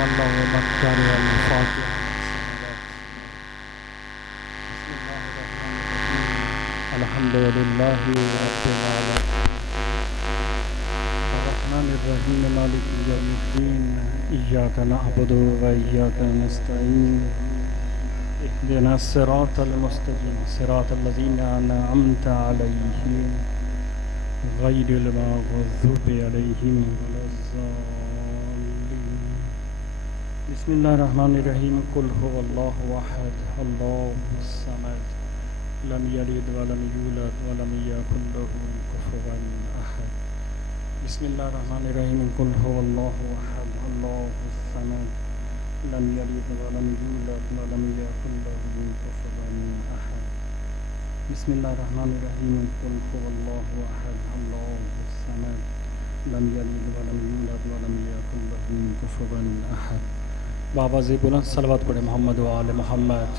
بسم الله الأكبر والفاتحة. الحمد لله رب العالمين الرحمن الرحيم مالك يوم الدين إياك نعبد وإياك نستعين اهدنا الصراط المستقيم صراط الذين أنعمت عليهم غير المغضوب عليهم ولا الضالين. بسم الله الرحمن الرحيم قل هو الله أحد الله الصمد لم يلد ولم يولد ولم يكن له كفوا أحد. بسم الله الرحمن الرحيم قل هو الله أحد الله الصمد لم يلد ولم يولد ولم يكن له كفوا أحد. بسم الله الرحمن الرحيم قل هو الله أحد الله الصمد لم يلد ولم يولد ولم يكن له كفوا أحد. بابا زی بلند صلوات پڑھے محمد و آل محمد.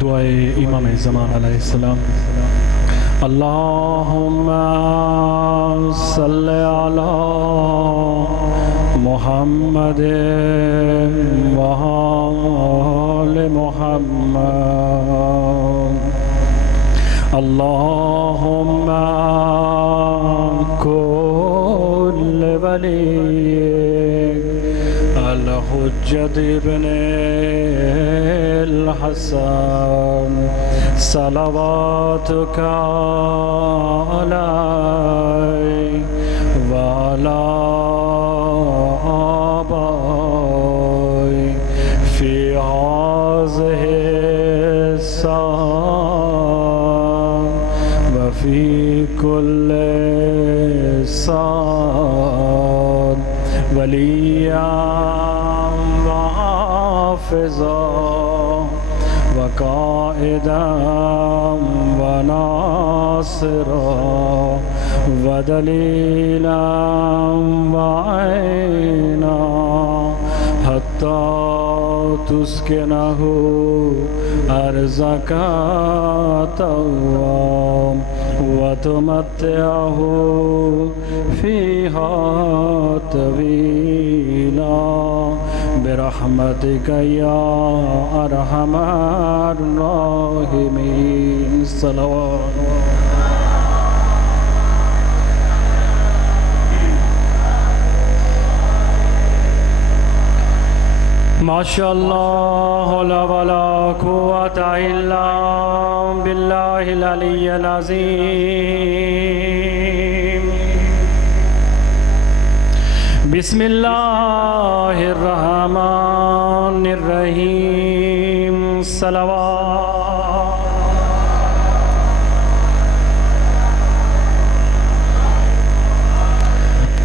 دعائے امام زمان علیہ السلام. اللہم صلی علی محمد و آل محمد. اللہم کل ولی الحجت ابن الحسن صلواتک علیہ وعلی آبائی فی هذه الساعة وفي كل ساعة وليا وحافظا وقائدا وناصرا ودليلا وعينا حتى تسكنه أرزك طوعا وتمتعه فيها طويلا برحمتك يا أرحم الراحمين. صلوات ما شاء الله لا ولا قوة إلا بالله العلي العظيم. بسم الله الرحمن الرحيم. صلوات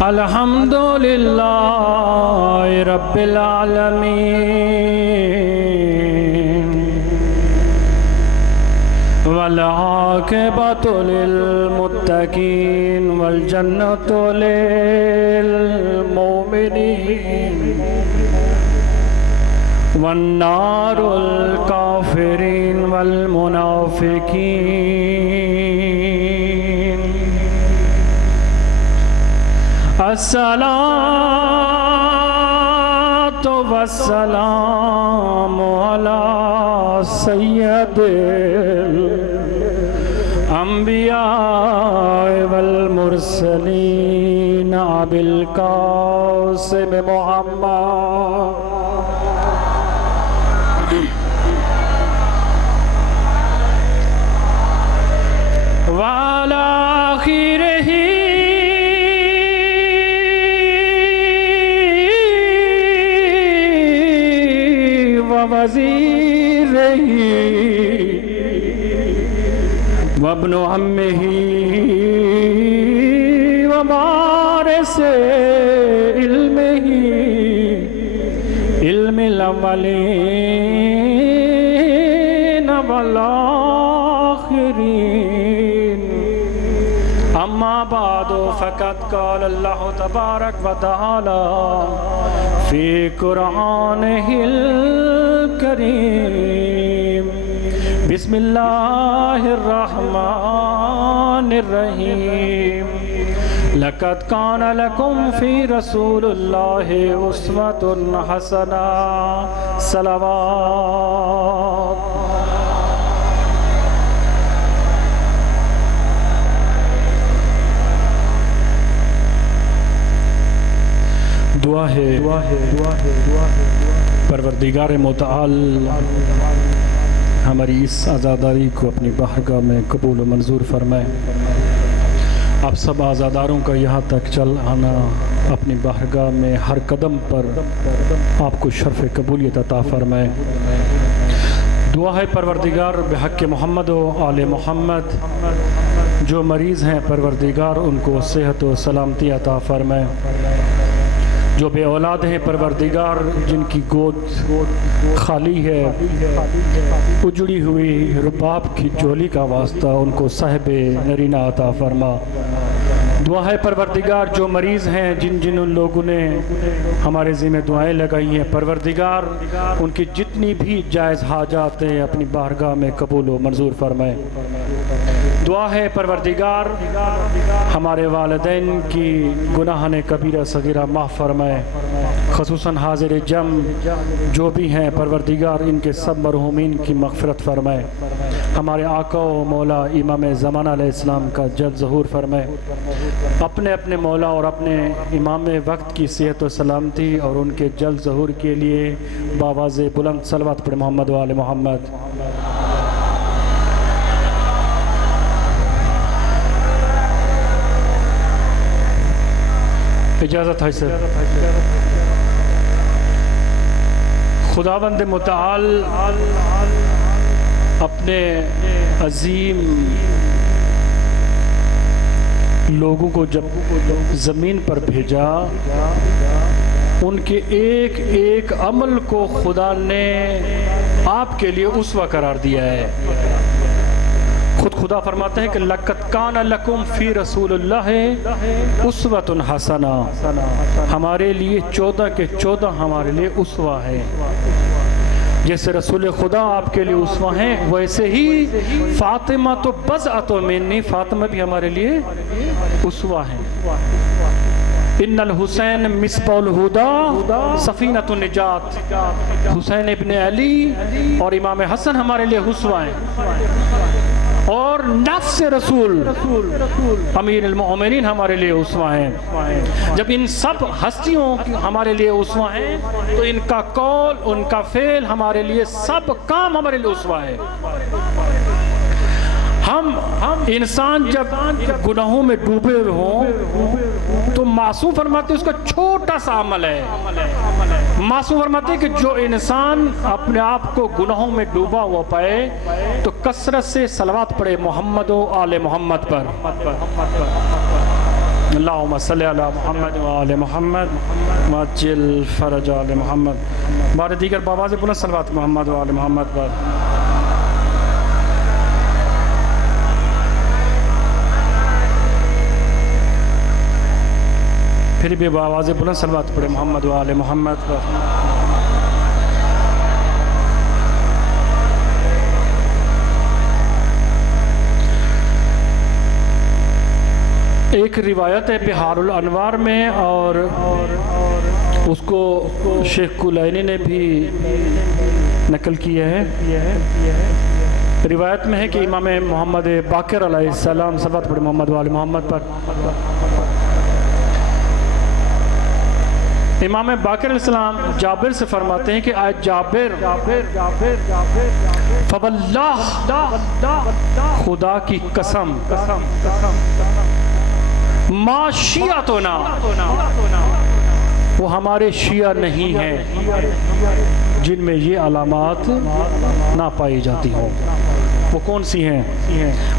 الحمد لله رب العالمين والعاقبة للمتقين والجنة للمؤمنين والنار الكافرين والمنافقين. الصلاة والسلام على سيد الأنبياء والمرسلين أبي القاسم محمد وعلى آخره وزيره وابن عمه ووارث علمه علم الأولين والآخرين. أما بعد فقد قال الله تبارك وتعالى في قرآنه الكريم بسم اللہ الرحمن الرحیم لقد کان لکم فی رسول اللہ اسوۃ حسنہ صلوات دعا ہے پروردگار متعال ہماری اس عزاداری کو اپنی بارگاہ میں قبول و منظور فرمائے. آپ سب عزاداروں کا یہاں تک چل آنا اپنی بارگاہ میں ہر قدم پر آپ کو شرف قبولیت عطا فرمائے. دعا ہے پروردگار بحق محمد و آل محمد جو مریض ہیں پروردگار ان کو صحت و سلامتی عطا فرمائے. جو بے اولاد ہیں پروردگار جن کی گود خالی ہے اجڑی ہوئی رباب کی جولی کا واسطہ ان کو صاحب نرینہ عطا فرما. دعا ہے پروردگار جو مریض ہیں جن لوگوں نے ہمارے ذمہ دعائیں لگائی ہیں پروردگار ان کی جتنی بھی جائز حاجات ہیں اپنی بارگاہ میں قبول و منظور فرمائے. دعا ہے پروردگار ہمارے والدین کی گناہان کبیرہ صغیرہ معاف فرمائے. خصوصاً حاضر جم جو بھی ہیں پروردگار ان کے سب مرحومین کی مغفرت فرمائے. ہمارے آقا و مولا امام زمانہ علیہ السلام کا جلد ظہور فرمائے. اپنے اپنے مولا اور اپنے امام وقت کی صحت و سلامتی اور ان کے جلد ظہور کے لیے باواز بلند صلوات پڑھ محمد و آل محمد. اجازت ہے سر. خداوند متعال اپنے عظیم لوگوں کو جب زمین پر بھیجا ان کے ایک ایک عمل کو خدا نے آپ کے لیے اسوہ قرار دیا ہے. خود خدا فرماتے ہیں کہ لَقَدْ كَانَ لَكُمْ فِي رَسُولِ اللَّهِ أُسْوَةٌ حَسَنَةٌ ہمارے لیے 14 کے 14 ہمارے لیے اسوہ ہے. جیسے رسول خدا آپ کے لیے اسوہ ہیں ویسے ہی فاطمہ تو بضعۃ منی فاطمہ بھی ہمارے لیے اسوہ ہیں. ان الحسین مصباح الہدی سفینۃ النجات حسین ابن علی اور امام حسن ہمارے لیے اسوہ ہیں. اور نفس رسول امیر المؤمنین ہمارے لیے اسوہ ہیں. جب ان سب ہستیوں ہمارے لیے اسوہ ہیں تو ان کا قول ان کا فعل ہمارے لیے سب کام ہمارے لیے اسوہ ہے. ہم انسان جب گناہوں میں ڈوبے ہوں تو معصوم فرماتے ہیں اس کا چھوٹا سا عمل ہے. معصوم فرماتے ہیں کہ جو انسان اپنے آپ کو گناہوں میں ڈوبا ہوا پائے تو کثرت سے صلوات پڑھے محمد و آل محمد پر. اللہم صلی علی محمد و آل محمد وعجل فرج آل محمد. بار دیگر بآواز بلند صلوات محمد و آل محمد پر. پھر بھی بآواز بلند صلوات پڑھے محمد و آل محمد پر. ایک روایت ہے بحار الانوار میں اور اس کو شیخ کلینی نے بھی نقل کیا ہے. روایت میں ہے کہ امام محمد باقر علیہ السلام صلوات پڑھے محمد و آل محمد پر. امام باقر علیہ السلام جابر سے فرماتے ہیں کہ آج جابر فواللہ خدا کی قسم ما شیعتنا وہ ہمارے شیعہ نہیں ہیں جن میں یہ علامات نہ پائی جاتی ہوں. وہ کون سی ہیں؟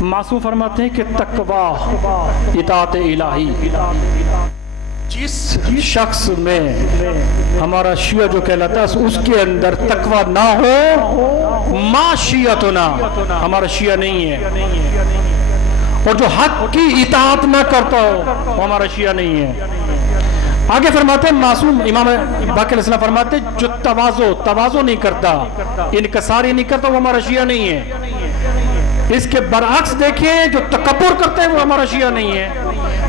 معصوم فرماتے ہیں کہ تقوی اطاعت الہی. جس شخص میں ہمارا شیعہ جو کہلاتا ہے اس کے اندر تقوی نہ ہو ما شیعتنا ہمارا شیعہ نہیں ہے. اور جو حق کی اطاعت نہ کرتا ہو وہ ہمارا شیعہ نہیں ہے. آگے فرماتے ہیں معصوم امام باقر علیہ السلام فرماتے ہیں جو تواضع نہیں کرتا انکساری نہیں کرتا وہ ہمارا شیعہ نہیں ہے. اس کے برعکس دیکھیں جو تکبر کرتے ہیں وہ ہمارا شیعہ نہیں ہے.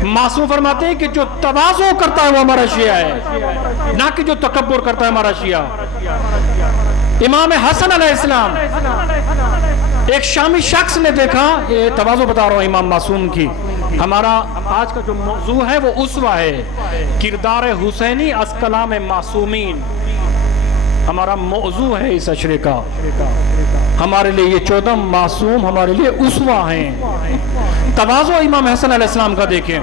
معصوم فرماتے ہیں کہ جو تواضع کرتا ہے وہ ہمارا شیعہ ہے، نہ کہ جو تکبر کرتا ہے ہمارا شیعہ. امام حسن علیہ السلام، ایک شامی شخص نے دیکھا، یہ تواضع بتا رہا ہوں امام معصوم کی. ہمارا آج کا جو موضوع ہے وہ اسوہ ہے، کردار حسینی از کلام معصومین ہمارا موضوع ہے اس عشرے کا. ہمارے لیے یہ 14 معصوم ہمارے لیے اسوہ ہیں. تواضع امام حسن علیہ السلام کا دیکھیں.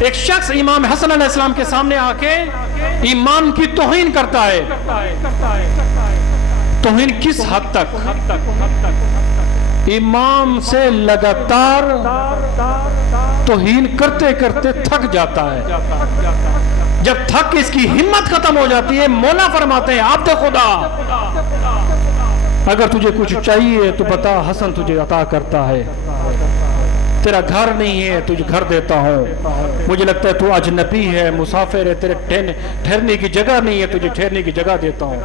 ایک شخص امام حسن علیہ السلام کے سامنے آ کے ایمان کی توہین کرتا ہے. توہین کس حد تک؟ امام سے لگاتار توہین کرتے کرتے تھک جاتا ہے. جب تھک اس کی ہمت ختم ہو جاتی ہے، مولا فرماتے ہیں عبد خدا اگر تجھے کچھ چاہیے تو بتا، حسن تجھے عطا کرتا ہے. تیرا گھر نہیں ہے، تجھے گھر دیتا ہوں. مجھے لگتا ہے تو اجنبی ہے، مسافر ہے، تیرے ٹھہرنے کی جگہ نہیں ہے، تجھے ٹھہرنے کی جگہ دیتا ہوں.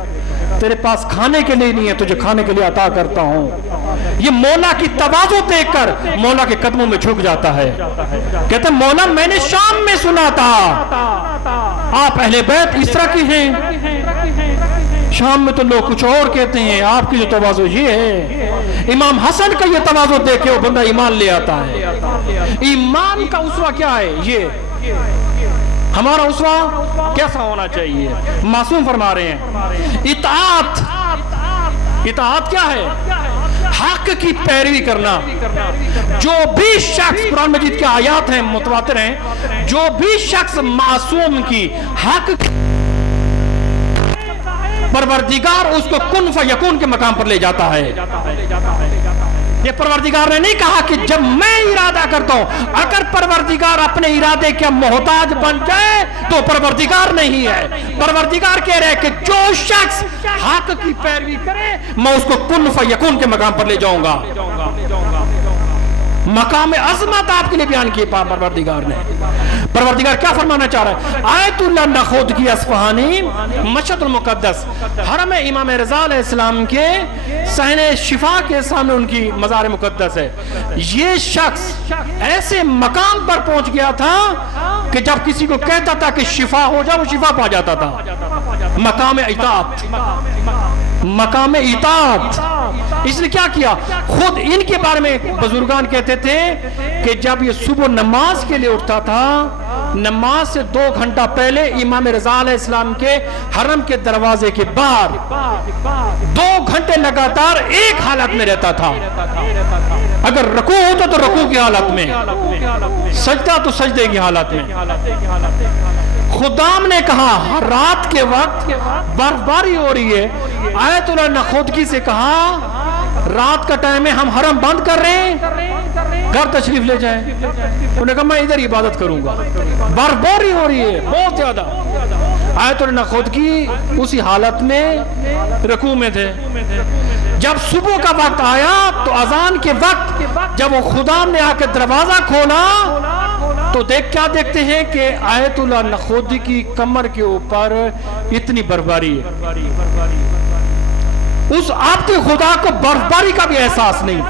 تیرے پاس کھانے کے لیے نہیں ہے، تجھے کھانے کے لیے عطا کرتا ہوں. یہ مولا کی تواضع دیکھ کر مولا کے قدموں میں جھک جاتا ہے. کہتے ہیں مولا میں نے شام میں سنا تھا آپ اہل بیت اس طرح کی ہیں، شام میں تو لوگ کچھ اور کہتے ہیں، آپ کی جو تواضع یہ ہے. امام حسن کا یہ تواضع دیکھ کے وہ بندہ ایمان لے آتا ہے. ایمان کا اسوہ کیا ہے؟ یہ ہمارا اسوہ کیسا ہونا چاہیے؟ معصوم فرما رہے ہیں اطاعت. اطاعت کیا ہے؟ حق کی پیروی کرنا. جو بھی شخص، قرآن مجید کے آیات ہیں متواتر ہیں، جو بھی شخص معصوم کی حق پروردگار اس کو کن فیکون کے مقام پر لے جاتا ہے. یہ پروردگار نے نہیں کہا کہ جب میں ارادہ کرتا ہوں، اگر پروردگار اپنے ارادے کے محتاج بن جائے تو پروردگار نہیں ہے. پروردگار کہہ رہے کہ جو شخص حق کی پیروی کرے میں اس کو کن فیکون کے مقام پر لے جاؤں گا. مقام عظمت آپ کے لیے بیان کیے پروردگار نے. پروردگار کیا فرمانا چاہ رہا ہے؟ آیت اللہ نخودگی اصفہانی مشہد المقدس حرم امام رضا علیہ السلام کے صحن شفا کے سامنے ان کی مزار مقدس ہے. یہ شخص ایسے مقام پر پہنچ گیا تھا کہ جب کسی کو کہتا تھا کہ شفا ہو جا وہ شفا پا جاتا تھا. مقام اطاعت، مقام اطاعت. اس نے کیا کیا؟ خود ان کے بارے میں بزرگان کہتے تھے کہ جب یہ صبح نماز کے لیے اٹھتا تھا، نماز سے 2 گھنٹہ پہلے امام رضا علیہ السلام کے حرم کے دروازے کے باہر 2 گھنٹے لگاتار ایک حالت میں رہتا تھا. اگر رکوع ہوتا تو رکوع کی حالت میں، سجدہ تو سجدے کی حالت میں. خدام نے کہا رات کے وقت برف باری ہو رہی ہے، آیت اللہ نے خودگی سے کہا رات کا ٹائم ہے، ہم حرم بند کر رہے ہیں، گھر تشریف لے جائیں. انہوں نے کہا میں ادھر عبادت کروں گا، برف باری ہو رہی ہے بہت زیادہ. آیت اللہ نے خودگی اسی حالت میں رکوع میں تھے. جب صبح کا وقت آیا تو اذان کے وقت جب وہ خدام نے آ کے دروازہ کھولا تو کیا دیکھتے ہیں کہ آیت اللہ نخودی کی کمر کے اوپر اتنی برفباری ہے. اس عبد خدا کو برفباری کا بھی احساس نہیں.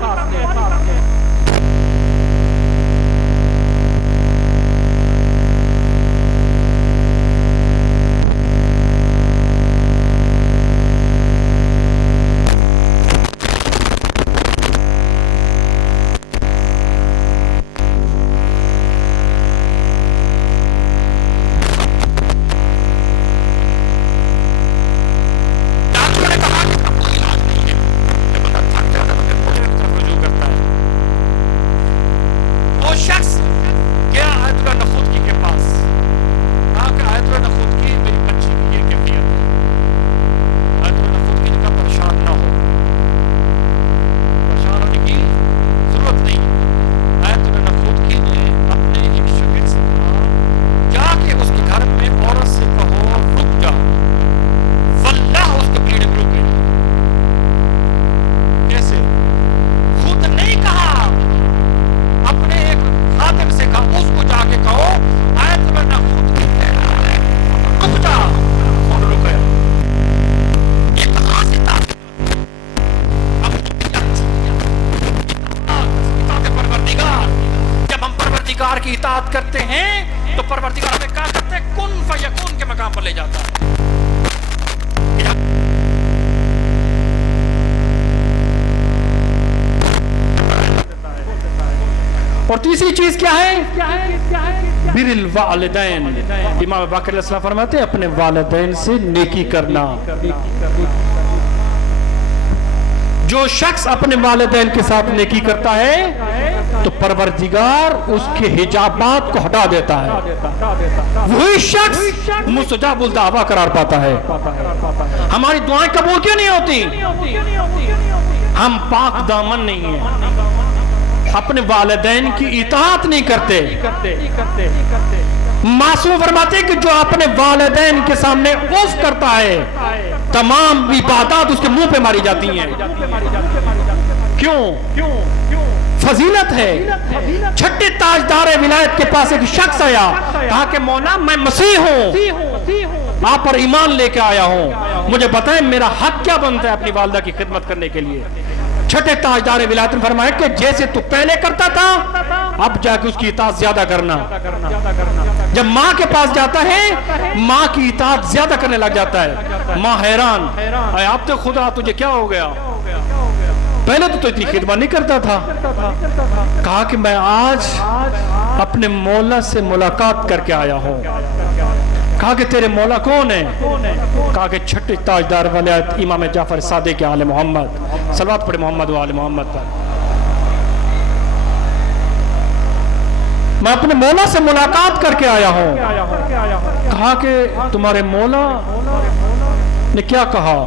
کی اطاعت کرتے ہیں تو پروردگار ہمیں کیا کرتے ہیں؟ کن فیکون کے مقام پر لے جاتا ہے. اور تیسری چیز کیا ہے؟ بر الوالدین. امام باقر علیہ السلام فرماتے ہیں اپنے والدین سے نیکی کرنا. جو شخص اپنے والدین کے ساتھ نیکی کرتا ہے تو پروردگار اس کے حجابات کو ہٹا دیتا ہے. وہی شخص مستجاب الدعویٰ قرار پاتا ہے. ہماری دعائیں قبول کیوں نہیں ہوتی؟ ہم پاک دامن نہیں ہیں، اپنے والدین کی اطاعت نہیں کرتے. معصوم فرماتے ہیں کہ جو اپنے والدین کے سامنے اوف کرتا ہے تمام عبادات اس کے منہ پہ ماری جاتی ہیں. کیوں؟ فضیلت ہے. چھٹے تاجدار ولایت کے پاس ایک شخص آیا، کہا کہ مولا میں مسیح ہوں، آپ پر ایمان لے کے آیا ہوں، مجھے بتائیں میرا حق کیا بنتا ہے اپنی والدہ کی خدمت کرنے کے لیے. چھٹے تاجدار ولایت نے فرمایا کہ جیسے تو پہلے کرتا تھا اب جا کے اس کی اطاعت زیادہ کرنا. جب ماں کے پاس جاتا ہے ماں کی اطاعت زیادہ کرنے لگ جاتا ہے. ماں حیران، اے آپ تو خدا تجھے کیا ہو گیا؟ پہلے تو اتنی خدمت نہیں کرتا تھا. کہا کہ میں آج اپنے مولا سے ملاقات کر کے آیا ہوں. کہا کہ تیرے مولا کون ہے؟ کہا کہ چھٹے تاجدار ولایت امام جعفر صادق آل محمد. صلوات پڑھے محمد و آل محمد پر. میں اپنے مولا سے ملاقات کر کے آیا ہوں. کہا کہ تمہارے مولا نے کیا کہا؟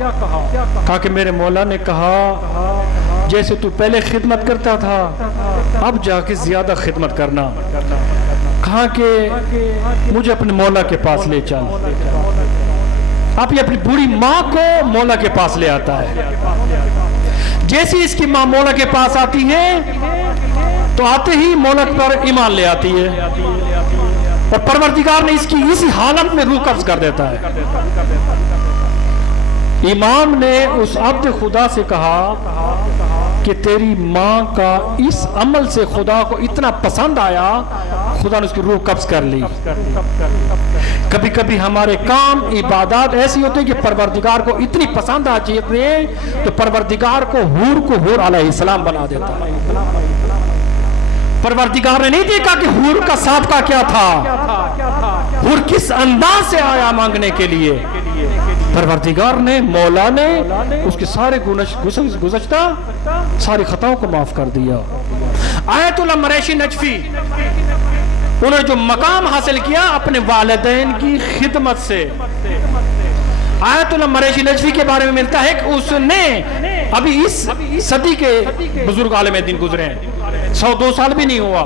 کہا کہ میرے مولا نے کہا جیسے تو پہلے خدمت کرتا تھا اب جا کے زیادہ خدمت کرنا. کہا کہ مجھے اپنے مولا کے پاس لے چل. آپ یہ اپنی بوڑھی ماں کو مولا کے پاس لے آتا ہے. جیسے اس کی ماں مولا کے پاس آتی ہے تو آتے ہی مولا پر ایمان لے آتی ہے اور پروردگار نے اس کی اسی حالت میں روح قبض کر دیتا ہے. امام نے اس عبد خدا سے کہا کہ تیری ماں کا اس عمل سے خدا کو اتنا پسند آیا خدا نے اس کی روح قبض کر لی. کبھی کبھی ہمارے کام عبادات ایسی ہوتی ہیں کہ پروردگار کو اتنی پسند آ جاتی ہے تو پروردگار کو حور علیہ السلام بنا دیتا ہے. پروردگار نے نہیں دیکھا کہ حور کا سابقہ کیا تھا، حور کس انداز سے آیا مانگنے کے لیے. پروردگار نے مولا نے اس کے سارے گزشتہ ساری خطاؤں کو معاف کر دیا. آیت اللہ مریشی نجفی انہوں نے جو مقام حاصل کیا اپنے والدین کی خدمت سے. آیت اللہ مریشی نجفی کے بارے میں ملتا ہے کہ اس نے ابھی اس صدی کے بزرگ عالم دین گزرے ہیں، 102 سال بھی نہیں ہوا،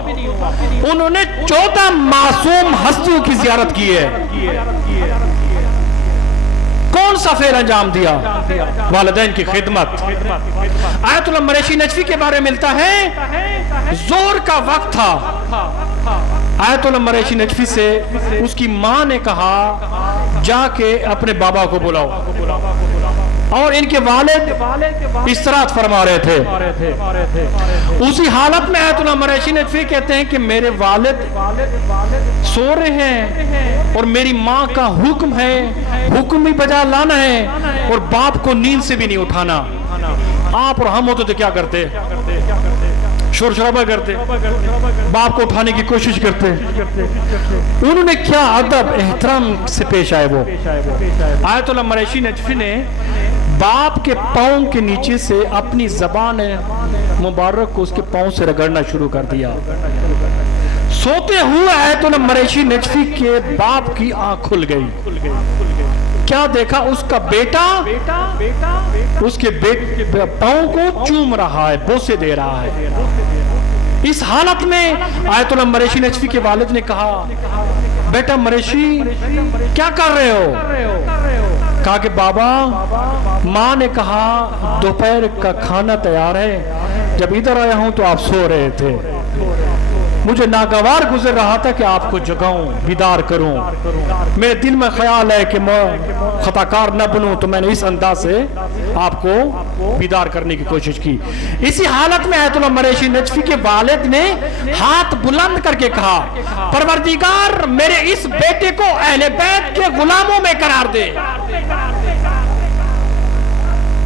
انہوں نے 14 معصوم ہستیوں کی زیارت کی ہے. کون سا فعل انجام دیا؟ والدین کی خدمت. آیت اللہ مریشی نجفی کے بارے میں ملتا ہے زور کا وقت تھا. آیت اللہ مریشی نجفی سے اس کی ماں نے کہا جا کے اپنے بابا کو بلاؤ، اور ان کے والد استراحت فرما رہے تھے. اسی حالت میں آیت اللہ مریشی نجفی کہتے ہیں کہ میرے والد سو رہے ہیں اور میری ماں کا حکم ہے، حکم بھی بجا لانا ہے اور باپ کو نیند سے بھی نہیں اٹھانا. آپ اور ہم ہوتے تو کیا کرتے؟ شور شرابہ کرتے، باپ کو اٹھانے کی کوشش کرتے. انہوں نے کیا ادب احترام سے پیش آئے. وہ آیت اللہ مریشی نجفی نے باپ کے پاؤں کے نیچے سے اپنی زبان مبارک کو اس کے پاؤں سے رگڑنا شروع کر دیا. سوتے ہوئے آیت اللہ مریشی نجفی کے باپ کی آنکھ کھل گئی. کیا دیکھا؟ اس کا بیٹا اس کے پاؤں کو چوم رہا ہے، بوسے دے رہا ہے. اس حالت میں آیت اللہ مریشی نجفی کے والد نے کہا بیٹا مریشی کیا کر رہے ہو؟ کہا کہ بابا ماں نے کہا دوپہر کا کھانا تیار ہے، جب ادھر آیا ہوں تو آپ سو رہے تھے، مجھے ناگوار گزر رہا تھا کہ آپ کو جگاؤں، بیدار کروں. میرے دل میں خیال ہے کہ میں خطاکار نہ بنوں تو میں نے اس انداز سے آپ کو بیدار کرنے کی کوشش کی. اسی حالت میں آیت اللہ مریشی نجفی کے والد نے ہاتھ بلند کر کے کہا پروردگار میرے اس بیٹے کو اہل بیت کے غلاموں میں قرار دے.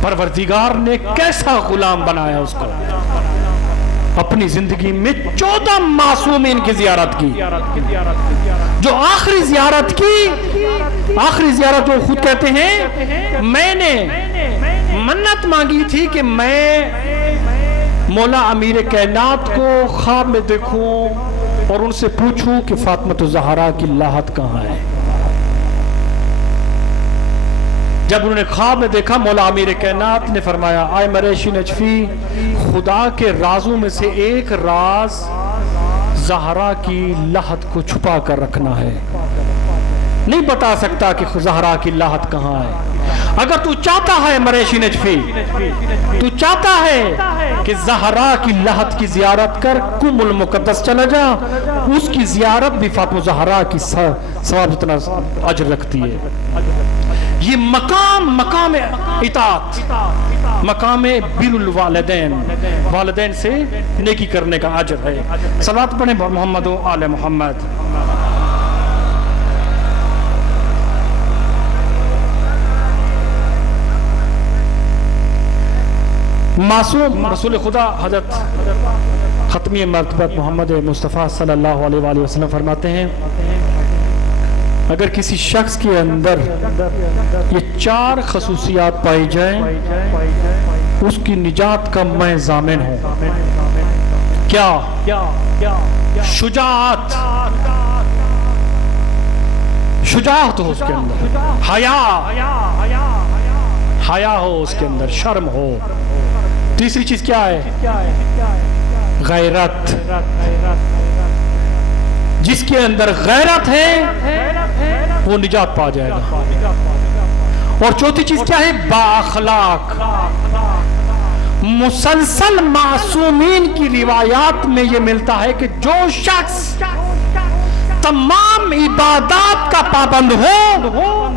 پروردگار نے کیسا غلام بنایا اس کو. اپنی زندگی میں 14 معصومین کی زیارت کی. جو آخری زیارت کی، آخری زیارت وہ خود کہتے ہیں میں نے منت مانگی تھی کہ میں مولا امیر کائنات کو خواب میں دیکھوں اور ان سے پوچھوں کہ فاطمہ الزہرا کی لاحت کہاں ہے. جب انہوں نے خواب میں دیکھا مولا امیر کائنات نے فرمایا آئے مریشی نجفی، خدا کے رازوں میں سے ایک راز زہرا کی لاحت کو چھپا کر رکھنا ہے. نہیں بتا سکتا کہ زہرا کی لاحت کہاں ہے. اگر تو چاہتا ہے مریشی نجفی، تو چاہتا ہے کہ زہرا کی لاحت کی زیارت کر قم المقدس چلا جا. اس کی زیارت بھی فاطمہ زہرا کی ثواب اتنا اجر رکھتی ہے. یہ مقام اطاعت، مقام بر الوالدین، والدین سے نیکی کرنے کا اجر ہے. صلوات پڑھیں محمد و آل محمد. معصوم رسول خدا حضرت ختمی مرتبہ محمد مصطفیٰ صلی اللہ علیہ وآلہ وسلم فرماتے ہیں اگر کسی شخص کے اندر یہ 4 خصوصیات پائی جائیں اس کی نجات کا میں ضامن ہوں. کیا؟ شجاعت، شجاعت ہو اس کے اندر، حیا ہو اس کے اندر، شرم ہو. تیسری چیز کیا ہے؟ غیرت. جس کے اندر غیرت ہے وہ نجات پا جائے گا. اور چوتھی چیز کیا ہے؟ بااخلاق. مسلسل معصومین کی روایات میں یہ ملتا ہے کہ جو شخص تمام عبادات کا پابند ہو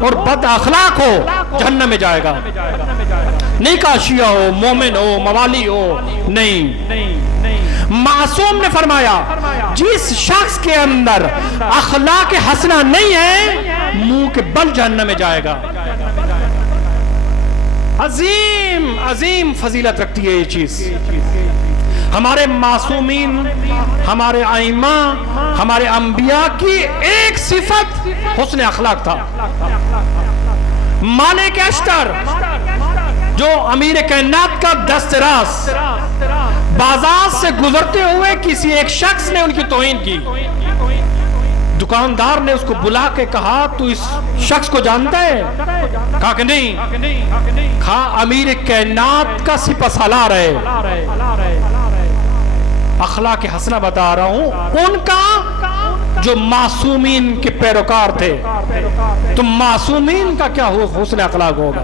اور بد اخلاق ہو جہنم میں جائے گا. نہیں کہا شیعہ ہو، مومن ہو، موالی ہو، نہیں. معصوم نے فرمایا جس شخص کے اندر اخلاق حسنہ نہیں ہے منہ کے بل جہنم میں جائے گا. عظیم فضیلت رکھتی ہے یہ چیز. ہمارے معصومین، ہمارے ائمہ، ہمارے انبیاء کی ایک صفت حسن اخلاق تھا. مالک اشتر جو امیر کائنات کا دست راست، بازار سے گزرتے ہوئے کسی ایک شخص نے ان کی توہین کی. دکاندار نے اس کو بلا کے کہا تو اس شخص کو جانتا ہے؟ کہا کہ نہیں. کہا امیر کائنات کا سپہ سالار ہے. اخلاق حسنہ بتا رہا ہوں ان کا جو معصومین کے پیروکار تھے. تو معصومین کا کیا حسن اخلاق ہوگا.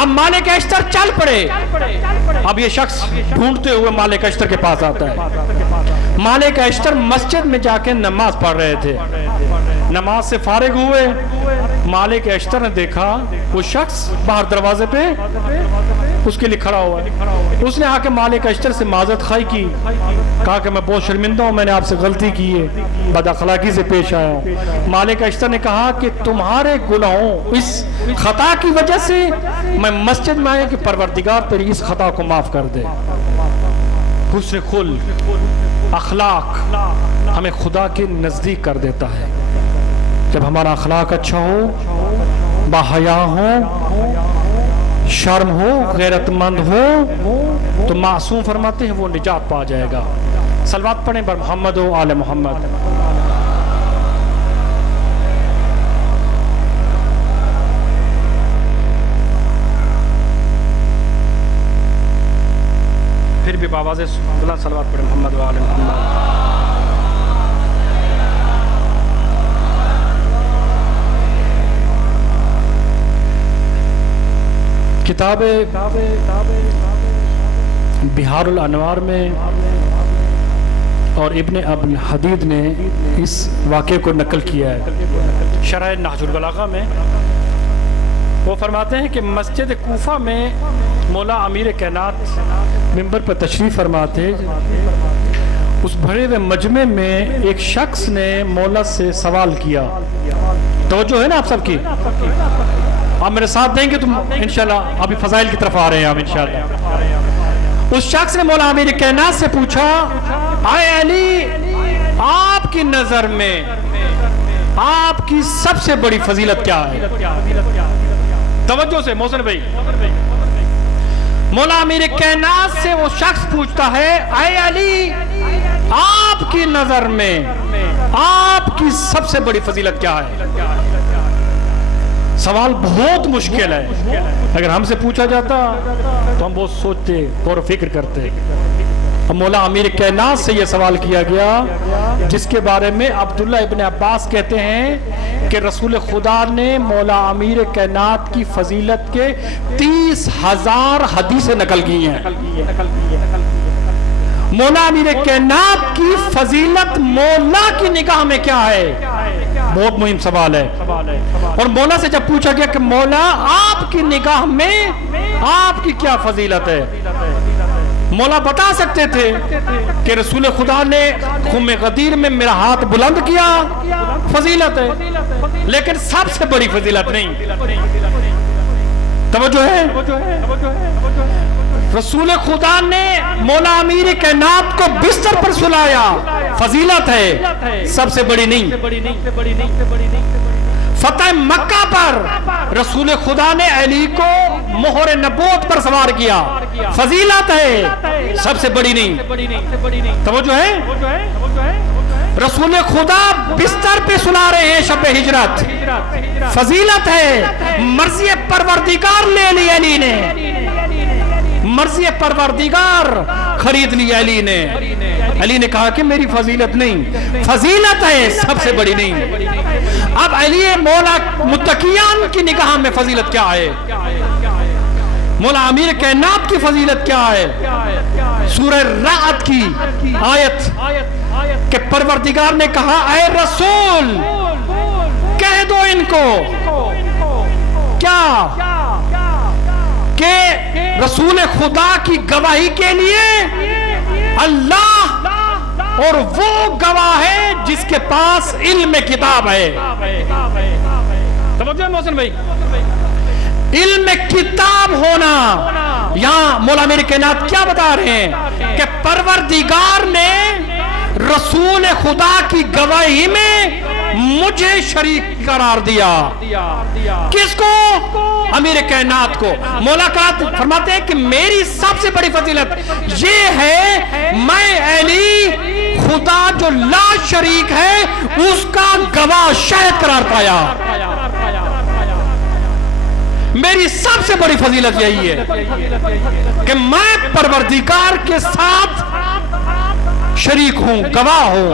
اب مالک اشتر چل پڑے. اب یہ شخص ڈھونڈتے ہوئے مالک اشتر کے پاس آتا ہے. مالک اشتر مسجد میں جا کے نماز پڑھ رہے تھے. نماز سے فارغ ہوئے، مالک اشتر نے دیکھا وہ شخص باہر دروازے پہ اس کے لیے کھڑا ہوا. اس نے آ کے مالک اشتر سے معذرت خواہی کی. کہا کہ میں بہت شرمندہ ہوں، میں نے آپ سے غلطی کی ہے، بد اخلاقی سے پیش آیا ہوں. مالک اشتر نے کہا کہ تمہارے گناہوں اس خطا کی وجہ سے میں مسجد میں آیا کہ پروردگار تیری اس خطا کو معاف کر دے. حسن خلق، اخلاق ہمیں خدا کے نزدیک کر دیتا ہے. جب ہمارا اخلاق اچھا ہو، باحیا ہو، شرم ہو، غیرت مند ہو تو معصوم فرماتے ہیں وہ نجات پا جائے گا. صلوات پڑھیں بر محمد و آل محمد. پھر بھی بآواز بلند صلوات پڑھیں محمد و آل محمد. کتاب بہار الانوار میں اور ابن ابی الحدید نے اس واقعے کو نقل کیا ہے. شرح نہج البلاغہ میں وہ فرماتے ہیں کہ مسجد کوفہ میں مولا امیر کائنات منبر پر تشریف فرماتے، اس بھرے ہوئے مجمع میں ایک شخص نے مولا سے سوال کیا. توجہ ہے نا آپ سب کی؟ آپ میرے ساتھ دیں گے تو انشاءاللہ ابھی فضائل کی طرف آ رہے ہیں ہم انشاءاللہ. اس شخص نے مولا امیر کائنات سے پوچھا، اے علی، آپ کی نظر میں آپ کی سب سے بڑی فضیلت کیا ہے؟ توجہ سے محسن بھائی. مولا امیر کائنات سے وہ شخص پوچھتا ہے، اے علی، آپ کی نظر میں آپ کی سب سے بڑی فضیلت کیا ہے؟ سوال بہت مشکل ہے. اگر ہم سے پوچھا جاتا تو ہم بہت سوچتے، غور و فکر کرتے. اب مولا امیر کائنات سے یہ سوال کیا گیا، جس کے بارے میں عبداللہ ابن عباس کہتے ہیں کہ رسول خدا نے مولا امیر کائنات کی فضیلت کے 30,000 حدیثیں نقل کی ہیں. مولا امیر کائنات کی فضیلت مولا کی نگاہ میں کیا ہے؟ بہت مہم سوال ہے. اور مولا سے جب پوچھا گیا کہ مولا آپ کی نگاہ میں آپ کی کیا فضیلت ہے، مولا بتا سکتے تھے کہ رسول خدا نے خم غدیر میں میرا ہاتھ بلند کیا فضیلت ہے، لیکن سب سے بڑی فضیلت نہیں. توجہ ہے؟ رسول خدا نے مولا امیر کائنات کو بستر پر سلایا، فضیلت ہے، سب سے بڑی نہیں. فتح مکہ پر رسول خدا نے علی کو مہر نبوت پر سوار کیا، فضیلت ہے، سب سے بڑی نہیں. توجہ ہے؟ رسول خدا بستر پہ سلا رہے ہیں شب ہجرت، فضیلت ہے، مرضی پروردگار لے لی علی نے، مرضی پروردگار خرید لی علی نے. علی نے کہا کہ میری فضیلت نہیں، فضیلت ہے، سب سے بڑی نہیں. اب علی مولا متقیان کی نگاہ میں فضیلت کیا ہے؟ مولا امیر کائنات کی فضیلت کیا ہے؟ سورہ رعد کی آیت کہ پروردگار نے کہا، اے رسول کہہ دو ان کو کیا کہ رسول خدا کی گواہی کے لیے اللہ اور وہ گواہ ہے جس کے پاس علم کتاب ہے. سمجھے محسن بھائی؟ علم کتاب ہونا. یہاں مولا امیر کائنات کیا بتا رہے ہیں کہ پروردگار نے رسول خدا کی گواہی میں مجھے شریک قرار دیا. کس کو؟ امیر کائنات کو. مولا فرماتے ہیں کہ میری سب سے بڑی فضیلت یہ ہے میں علی خدا جو لا شریک ہے اس کا گواہ شاہد قرار پایا. میری سب سے بڑی فضیلت یہی ہے کہ میں پروردگار کے ساتھ شریک ہوں، گواہ ہوں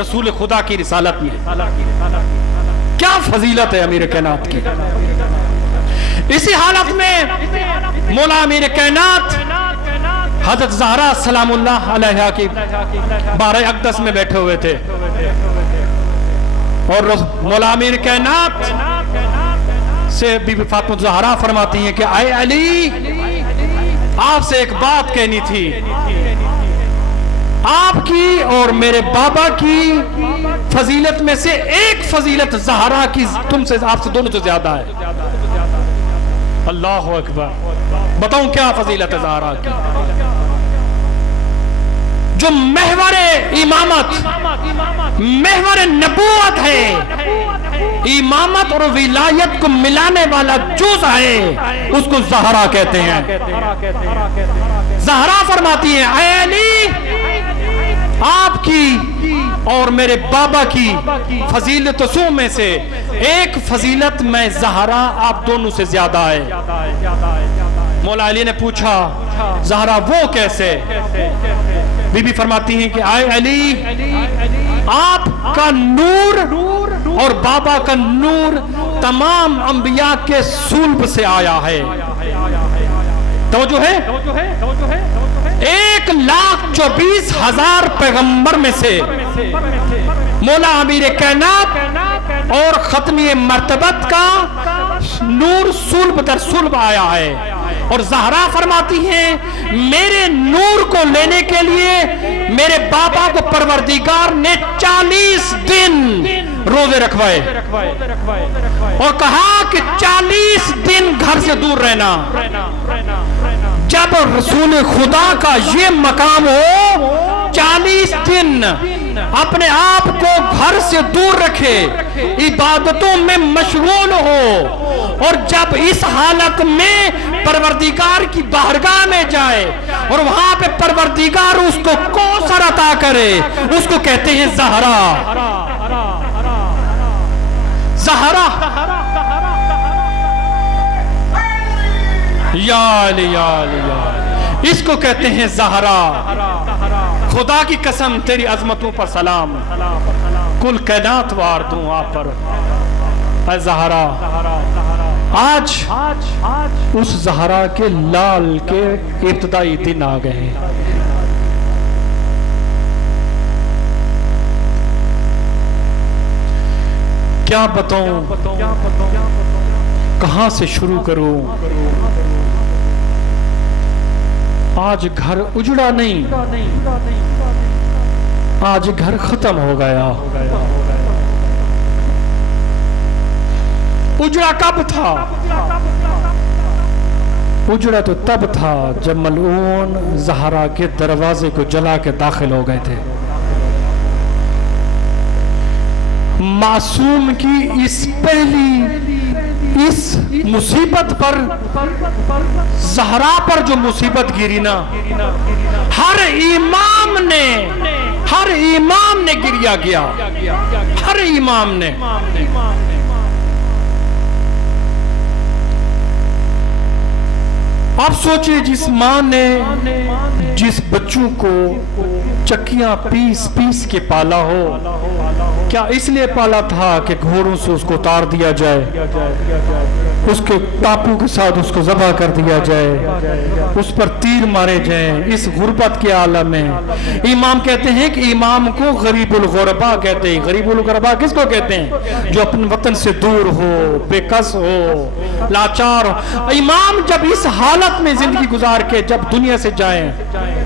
رسول خدا کی رسالت میں. کیا فضیلت ہے امیر کائنات کی. اسی حالت میں مولا امیر کائنات حضرت زہرا سلام اللہ علیہا کی بارہ اقدس میں بیٹھے ہوئے تھے، اور مولا امیر کائنات سے بی بی فاطمہ زہرا فرماتی ہیں کہ اے علی، آپ سے ایک بات کہنی تھی. آپ کی اور میرے بابا کی فضیلت میں سے ایک فضیلت زہرا کی تم سے، آپ سے دونوں سے زیادہ ہے. اللہ اکبر. بتاؤں کیا فضیلت ہے زہرا کی؟ جو محور امامت، محور نبوت ہے، امامت اور ولایت کو ملانے والا جز ہے، اس کو زہرا کہتے ہیں. زہرا فرماتی ہیں اے علی، آپ کی اور میرے بابا کی فضیلتوں میں سے ایک فضیلت میں زہرا آپ دونوں سے زیادہ ہے. مولا علی نے پوچھا زہرا وہ کیسے؟ بی بی فرماتی ہیں کہ اے علی، آپ کا نور اور بابا کا نور تمام انبیاء کے صلب سے آیا ہے. توجہ ہے؟ 1,24,000 پیغمبر میں سے مولا امیر کائنات اور ختمی مرتبت کا نور صلب در صلب آیا ہے. اور زہرا فرماتی ہیں میرے نور کو لینے کے لیے میرے بابا کو پروردگار نے 40 دن روزے رکھوائے اور کہا کہ 40 دن گھر سے دور رہنا. جب رسول خدا کا یہ مقام ہو 40 دن اپنے آپ کو گھر سے دور رکھے, عبادتوں میں مشغول ہو, اور جب اس حالت میں پروردگار کی بارگاہ میں جائے اور وہاں پہ پروردگار اس کو کوثر عطا کرے, اس کو کہتے ہیں زہرا. زہرا یا علی یا علی, اس کو کہتے ہیں زہرا. خدا کی قسم تیری عظمتوں پر سلام, کل کائنات وار دوں آپ پر اے زہرا. آج اس زہرا کے لال کے ابتدائی دن آ گئے ہیں. کیا بتاؤں, کہاں سے شروع کروں. آج گھر اجڑا نہیں, آج گھر ختم ہو گیا. اجڑا کب تھا؟ اجڑا تو تب تھا جب ملعون زہرا کے دروازے کو جلا کے داخل ہو گئے تھے. معصوم کی اس پہلی اس مصیبت پر, زہرا پر جو مصیبت گری نا, ہر امام نے گریا گیا, ہر امام نے. آپ سوچئے جس ماں نے جس بچوں کو چکیاں پیس پیس کے پالا ہو, کیا اس لیے پالا تھا کہ گھوڑوں سے اس کو اتار دیا جائے, اس کے ٹاپو کے ساتھ اس کو ذبح کر دیا جائے, اس پر تیر مارے جائیں اس غربت کے عالم میں؟ امام کہتے ہیں کہ امام کو غریب الغربا کہتے ہیں. غریب الغربا کس کو کہتے ہیں؟ جو اپنے وطن سے دور ہو, بے کس ہو, لاچار ہو. امام جب اس حالت میں زندگی گزار کے جب دنیا سے جائیں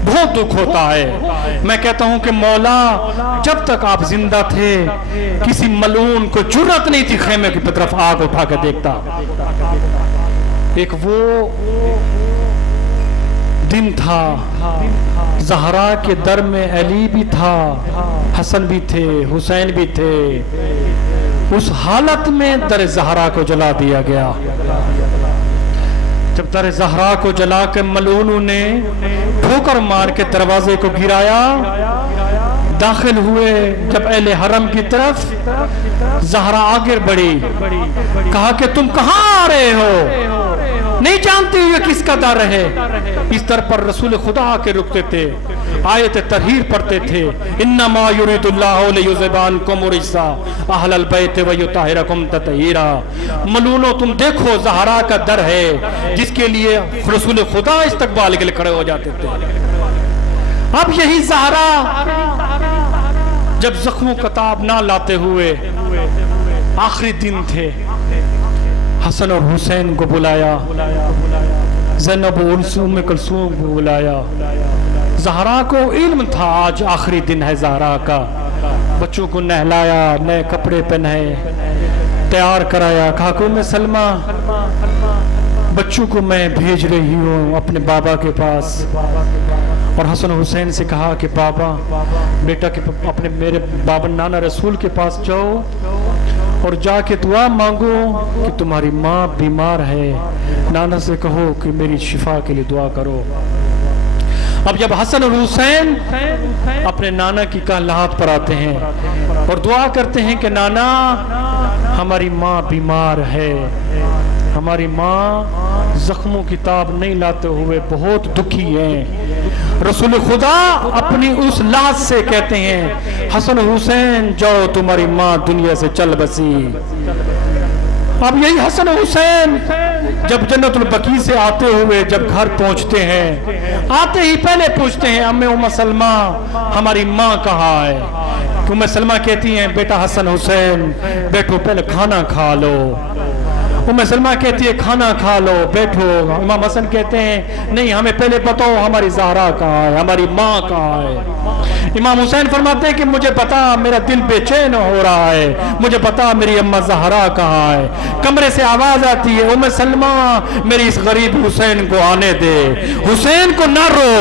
بہت دکھ ہوتا ہے. میں کہتا ہوں کہ مولا جب تک آپ زندہ تھے کسی ملعون کو جرأت نہیں تھی خیمے کی طرف آگ اٹھا کے دیکھتا. ایک وہ دن تھا, زہرا کے در میں علی بھی تھا, حسن بھی تھے, حسین بھی تھے. اس حالت میں در زہرا کو جلا دیا گیا. جب در زہرا کو جلا کے ملعونوں نے ٹھوکر مار کے دروازے کو گرایا, داخل ہوئے جب اہل حرم کی طرف, زہرا آگے بڑھی, کہا کہ تم کہاں آ رہے ہو, نہیں جانتے ہوئے کس کا در ہے. اس در پر رسول خدا آ کے رکتے تھے, آیت ترہیر پڑھتے تھے, انما یرید اللہ لیذھب عنکم الرجس اہل البیت ویطہرکم تطہیرا. ملعونو تم دیکھو زہرا کا در ہے جس کے لیے رسول خدا استقبال کے لیے کھڑے ہو جاتے تھے. اب یہی زہرا جب زخموں کا تاب نہ لاتے ہوئے آخری دن تھے, حسن اور حسین کو بلایا, زینب و ام کلثوم کو بلایا. زہرا کو علم تھا آج آخری دن ہے زہرا کا. بچوں کو نہلایا, نئے کپڑے پہنائے, تیار کرایا, کہا کہ ام سلمہ بچوں کو میں بھیج رہی ہوں اپنے بابا کے پاس. اور حسن حسین سے کہا کہ بابا بیٹا کہ اپنے میرے بابا نانا رسول کے پاس جاؤ اور جا کے دعا مانگو کہ تمہاری ماں بیمار ہے, نانا سے کہو کہ میری شفا کے لیے دعا کرو. اب جب حسن اور حسین اپنے نانا کی کہلاہٹ پر آتے ہیں اور دعا کرتے ہیں کہ نانا ہماری ماں بیمار ہے, ہماری ماں زخموں کی تاب نہیں لاتے ہوئے بہت دکھی ہیں. رسول خدا اپنی اس لاز سے کہتے ہیں حسن حسین جاؤ تمہاری ماں دنیا سے چل بسی. اب یہی حسن حسین جب جنت البقیع سے آتے ہوئے جب گھر پہنچتے ہیں, آتے ہی پہلے پوچھتے ہیں امی ام سلمہ ہماری ماں کہاں ہے. ام سلمہ کہتی ہیں بیٹا حسن حسین بیٹھو پہلے کھانا کھا لو. ام سلمہ کہتی ہے کھانا کھا لو بیٹھو. امام حسن کہتے ہیں نہیں ہمیں پہلے بتاؤ ہماری زہرا کہاں ہے, ہماری ماں کہاں ہے. امام حسین فرماتے ہیں کہ مجھے پتا میرا دل بے چین ہو رہا ہے, مجھے پتا میری اماں زہرا کہاں ہے. کمرے سے آواز آتی ہے ام سلمہ میری اس غریب حسین کو آنے دے, حسین کو نہ رو,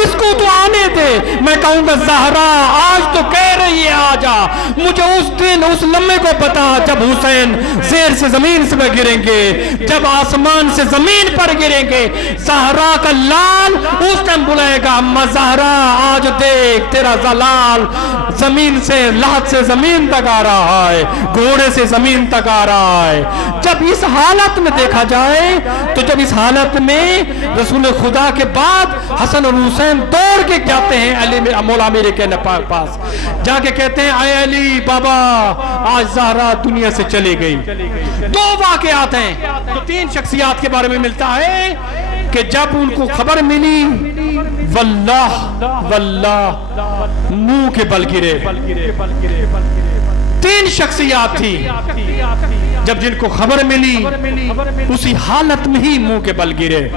اس کو تو آنے دے. میں کہوں گا زہرا آج تو کہہ رہی ہے آ جا, مجھے اس دن اس لمحے کو پتا جب حسین زیر سے زمین سے گریں گے, جب آسمان سے زمین پر گریں گے, زہرا کا لال اس ٹائم بلائے گا اماں زہرا آج دیکھ تیرا زلال زمین سے لحد سے زمین تک آ رہا ہے, گھوڑے سے زمین تک آ رہا ہے. جب اس حالت میں دیکھا جائے تو جب اس حالت میں رسول خدا کے بعد حسن اور حسین دوڑ کے جاتے ہیں علی مولا میرے کے پاس, جا کے کہتے ہیں اے علی بابا آج زہرا دنیا سے چلی گئی. دو واقعات ہیں تو تین شخصیات کے بارے میں ملتا ہے کہ جب ان کو خبر ملی واللہ منہ کے بل گرے. تین شخصیات تھی جب جن کو خبر ملی اسی حالت میں ہی منہ کے بل گرے.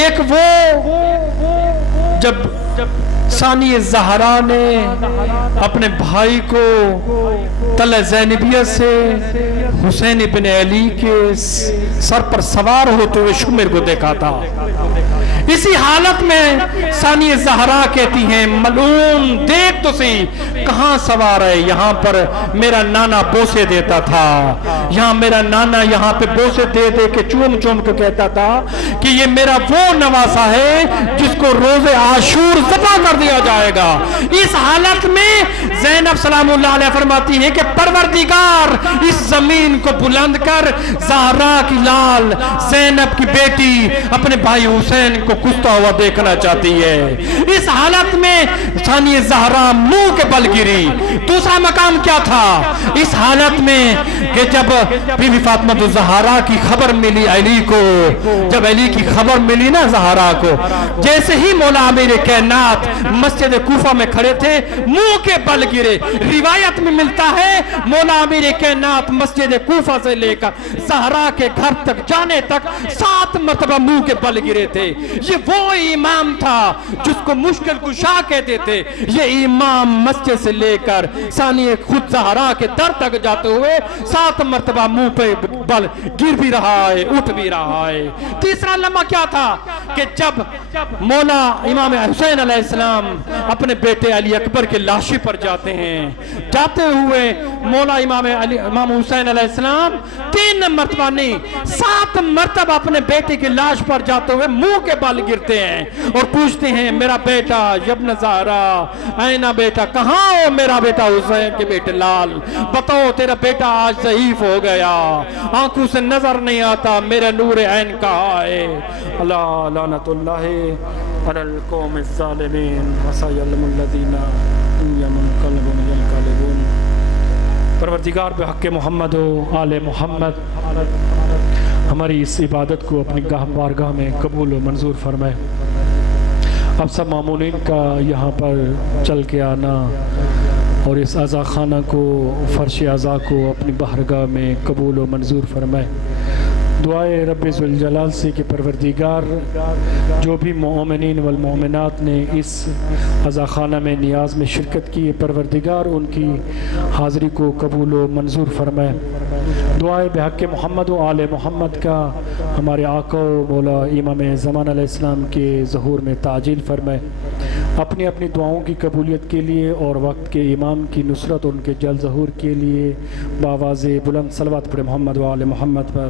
ایک وہ جب ثانی زہرا نے اپنے بھائی کو تل زینبیہ سے حسین ابن علی کے سر پر سوار ہوتے ہوئے شمر کو دیکھا تھا. اسی حالت میں ثانی زہرا کہتی ہیں ملعون دیکھ تو سی کہاں سوار ہے, یہاں پر میرا نانا بوسے دیتا تھا, یہاں میرا نانا یہاں پہ بوسے دے دے کے چوم چوم کے کہتا تھا کہ یہ میرا وہ نواسا ہے جس کو روز عاشور ذبح کر دیا جائے گا. اس حالت میں زینب سلام اللہ علیہ فرماتی ہے کہ پروردگار اس زمین کو بلند کر زہرا کی لال زینب کی بیٹی اپنے بھائی حسین کو کشتا ہوا دیکھنا چاہتی ہے. اس حالت میں ثانی زہرا منہ کے بل گری. دوسرا مقام کیا تھا اس حالت میں کہ جب بی بی فاطمہ الزہرا کی خبر ملی علی کو, جب علی کی خبر ملی نا زہرا کو, جیسے ہی مولا امیر کائنات مسجد کوفہ میں کھڑے تھے منہ کے بل گرے. روایت میں ملتا ہے مولا امیر کائنات مسجد کوفہ سے لے کر زہرا کے گھر تک جانے تک 7 مرتبہ منہ کے بل گرے تھے. یہ وہ امام تھا جس کو مشکل کشا کہتے تھے. یہ امام مسجد سے لے کر ثانی خود زہرا کے در تک جاتے ہوئے 7 مرتبہ منہ پہ بل گر بھی رہا ہے, اٹھ بھی رہا ہے. تیسرا لمحہ کیا تھا کہ جب مولا امام حسین علیہ السلام اپنے بیٹے علی اکبر کے لاشی پر جاتے ہیں, جاتے ہوئے مولا امام حسین علیہ السلام 3 مرتبہ نہیں 7 مرتبہ اپنے بیٹے کی لاش پر جاتے ہوئے منہ کے بل گرتے ہیں اور پوچھتے ہیں میرا بیٹا ابن زہرا اینا بیٹا, کہاں ہو میرا بیٹا حسین کے بیٹے لال, بتاؤ تیرا بیٹا آج ضعیف ہو گیا, آنکھوں سے نظر نہیں آتا, میرا نور عین کہاں ہے. اللہ لعنت اللہ علی القوم الظالمین وسیعلم الذین ینقلبون ینقلبون. پروردگار بحق محمد و آل محمد ہماری اس عبادت کو اپنی بارگاہ میں قبول و منظور فرمائے. اب سب معمولین کا یہاں پر چل کے آنا اور اس عزا خانہ کو فرش عزا کو اپنی بارگاہ میں قبول و منظور فرمائے. دعائے رب ذوالجلال سے کہ پروردگار جو بھی مومنین والمومنات نے اس عزا خانہ میں نیاز میں شرکت کی, پروردگار ان کی حاضری کو قبول و منظور فرمائے. دعائے بحق محمد و آل محمد کا ہمارے آقا و مولا امام زمان علیہ السلام کے ظہور میں تعجیل فرمائے. اپنی اپنی دعاؤں کی قبولیت کے لیے اور وقت کے امام کی نصرت ان کے جلد ظہور کے لیے بآواز بلند صلوات پڑھیں محمد و آل محمد پر.